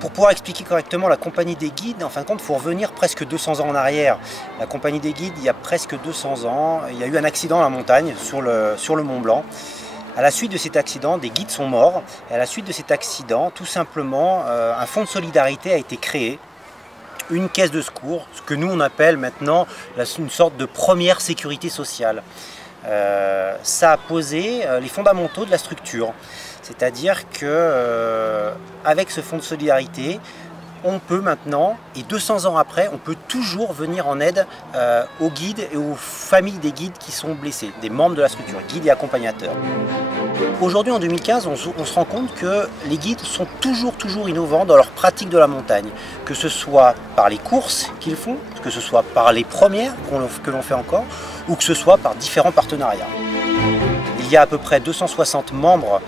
Pour pouvoir expliquer correctement la Compagnie des Guides, en fin de compte, il faut revenir presque 200 ans en arrière. La Compagnie des Guides, il y a presque 200 ans, il y a eu un accident à la montagne, sur le Mont Blanc. À la suite de cet accident, des guides sont morts. Et à la suite de cet accident, tout simplement, un fonds de solidarité a été créé, une caisse de secours, ce que nous on appelle maintenant une sorte de première sécurité sociale. Ça a posé les fondamentaux de la structure. C'est-à-dire que avec ce fonds de solidarité, on peut maintenant, et 200 ans après, on peut toujours venir en aide aux guides et aux familles des guides qui sont blessés, des membres de la structure, guides et accompagnateurs. Aujourd'hui, en 2015, on se rend compte que les guides sont toujours innovants dans leur pratique de la montagne, que ce soit par les courses qu'ils font, que ce soit par les premières que l'on fait encore, ou que ce soit par différents partenariats. Il y a à peu près 260 membres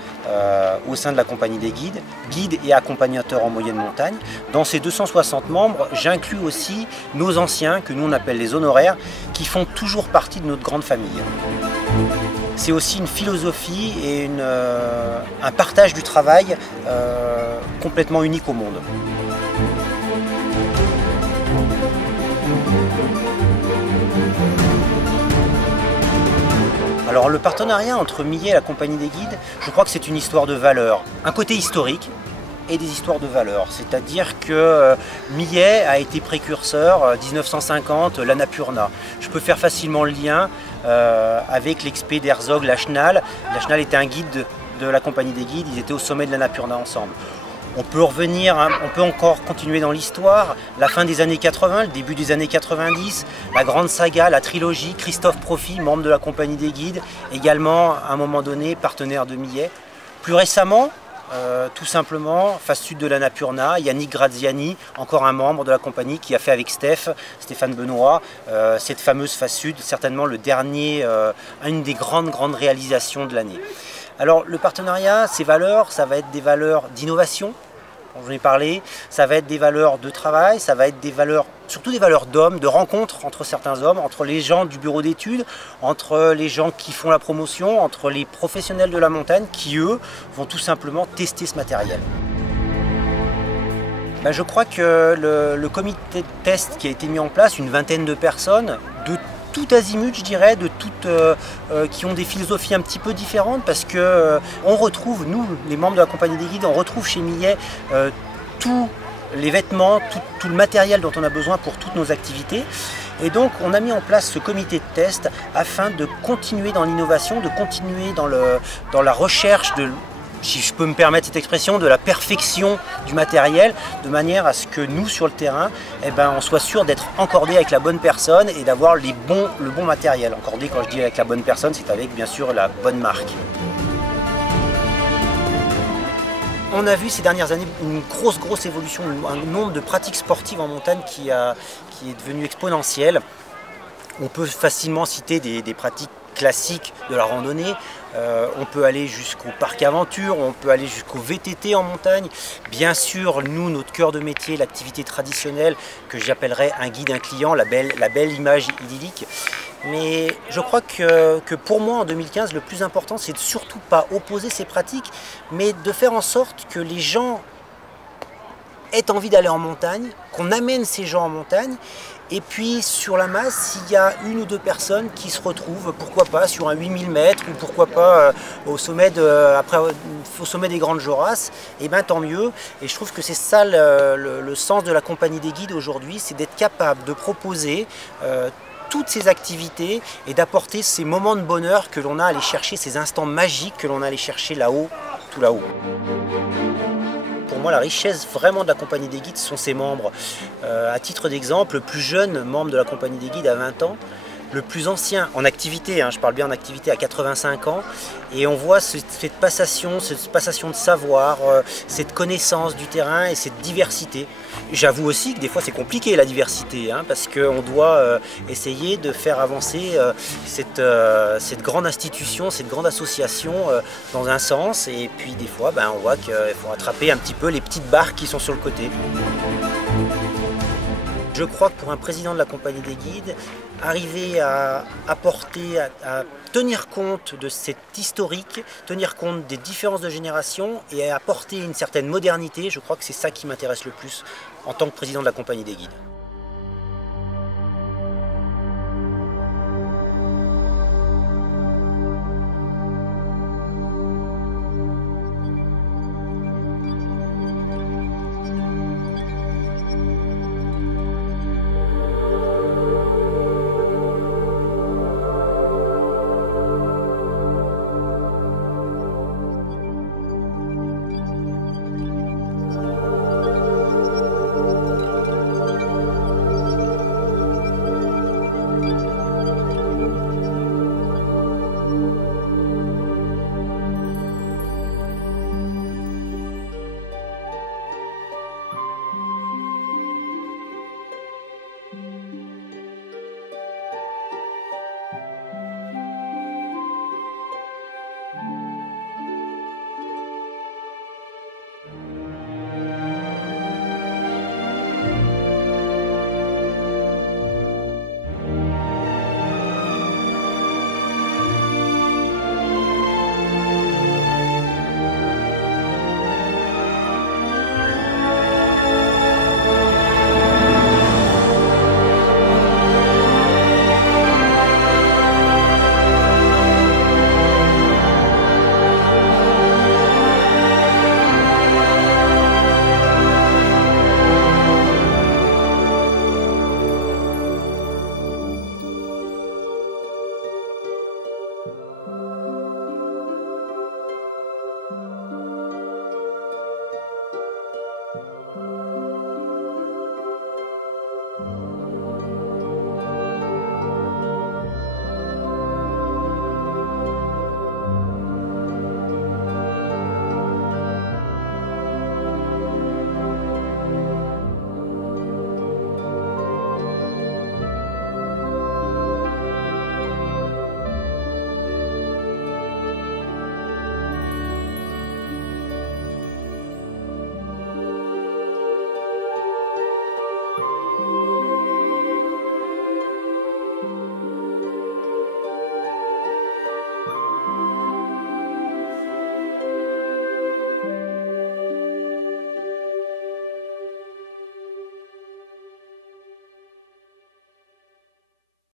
au sein de la Compagnie des Guides, guides et accompagnateurs en moyenne montagne. Dans ces 260 membres, j'inclus aussi nos anciens, que nous on appelle les honoraires, qui font toujours partie de notre grande famille. C'est aussi une philosophie et un partage du travail complètement unique au monde. Alors le partenariat entre Millet et la Compagnie des Guides, je crois que c'est une histoire de valeurs, un côté historique et des histoires de valeurs. C'est-à-dire que Millet a été précurseur, 1950, l'Annapurna. Je peux faire facilement le lien avec l'expé d'Herzog, Lachenal. Lachenal était un guide de la Compagnie des Guides, ils étaient au sommet de l'Annapurna ensemble. On peut revenir, on peut encore continuer dans l'histoire, la fin des années 80, le début des années 90, la grande saga, la trilogie, Christophe Profit, membre de la Compagnie des Guides, également à un moment donné partenaire de Millet. Plus récemment, tout simplement, face sud de l'Annapurna, Yannick Graziani, encore un membre de la compagnie qui a fait avec Stéphane Benoît, cette fameuse face sud, certainement le dernier, une des grandes réalisations de l'année. Alors le partenariat, ces valeurs, ça va être des valeurs d'innovation, dont j'en ai parlé, ça va être des valeurs de travail, ça va être des valeurs, surtout des valeurs d'hommes, de rencontres entre certains hommes, entre les gens du bureau d'études, entre les gens qui font la promotion, entre les professionnels de la montagne qui, eux, vont tout simplement tester ce matériel. Je crois que le comité de test qui a été mis en place, une vingtaine de personnes, de tout azimut, je dirais, qui ont des philosophies un petit peu différentes, parce que on retrouve, nous, les membres de la Compagnie des Guides, on retrouve chez Millet tous les vêtements, tout le matériel dont on a besoin pour toutes nos activités. Et donc on a mis en place ce comité de test afin de continuer dans l'innovation, de continuer dans la recherche de, si je peux me permettre cette expression, de la perfection du matériel, de manière à ce que nous, sur le terrain, on soit sûr d'être encordé avec la bonne personne et d'avoir le bon matériel. Encordé, quand je dis avec la bonne personne, c'est avec, bien sûr, la bonne marque. On a vu ces dernières années une grosse évolution, un nombre de pratiques sportives en montagne qui est devenu exponentiel. On peut facilement citer des pratiques classiques de la randonnée, on peut aller jusqu'au parc aventure, on peut aller jusqu'au VTT en montagne. Bien sûr, nous, notre cœur de métier, l'activité traditionnelle que j'appellerais un guide, un client, la belle image idyllique. Mais je crois que pour moi, en 2015, le plus important, c'est de surtout pas opposer ces pratiques, mais de faire en sorte que les gens aient envie d'aller en montagne, qu'on amène ces gens en montagne. Et puis sur la masse, s'il y a une ou deux personnes qui se retrouvent, pourquoi pas sur un 8000 mètres ou pourquoi pas au sommet des Grandes Jorasses, et tant mieux. Et je trouve que c'est ça le sens de la Compagnie des Guides aujourd'hui, c'est d'être capable de proposer toutes ces activités et d'apporter ces moments de bonheur que l'on a à aller chercher, ces instants magiques que l'on a à aller chercher là-haut, tout là-haut. Pour moi, la richesse vraiment de la Compagnie des Guides sont ses membres. À titre d'exemple, le plus jeune membre de la Compagnie des Guides a 20 ans, le plus ancien en activité, je parle bien en activité, à 85 ans, et on voit cette passation de savoir, cette connaissance du terrain et cette diversité. J'avoue aussi que des fois c'est compliqué la diversité, parce qu'on doit essayer de faire avancer cette grande institution, cette grande association dans un sens, et puis des fois on voit qu'il faut rattraper un petit peu les petites barques qui sont sur le côté. Je crois que pour un président de la Compagnie des Guides, arriver à apporter, à tenir compte de cet historique, tenir compte des différences de génération et à apporter une certaine modernité, je crois que c'est ça qui m'intéresse le plus en tant que président de la Compagnie des Guides.